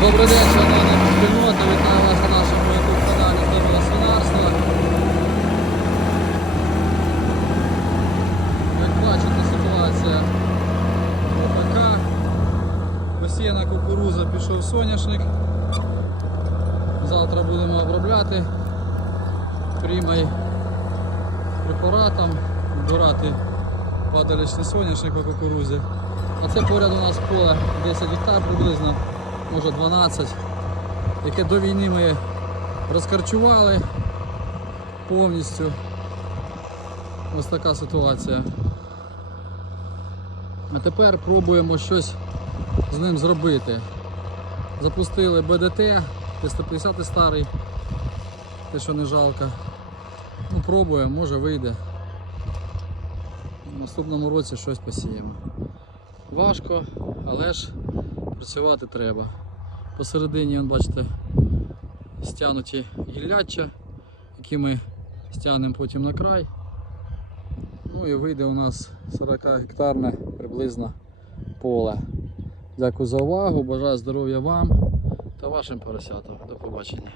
Добрий день, шановні спільнота, вітаю вас на нашому YouTube каналі Здорове свинарство. Як бачите, ситуація така. Посіяна кукуруза, пішов соняшник. Завтра будемо обробляти приймай препаратом, вбирати падалічний соняшник по кукурузі. А це поряд у нас поле 10 гектар приблизно, може 12, яке до війни ми розкарчували повністю. Ось така ситуація. А тепер пробуємо щось з ним зробити. Запустили БДТ, Т-150 старий, те, що не жалко. Ну, пробуємо, може вийде. В наступному році щось посіємо. Важко, але ж працювати треба. Посередині, вон, бачите, стягнуті гілляча, які ми стягнемо потім на край. Ну і вийде у нас 40 гектарне приблизно поле. Дякую за увагу, бажаю здоров'я вам та вашим поросятам. До побачення.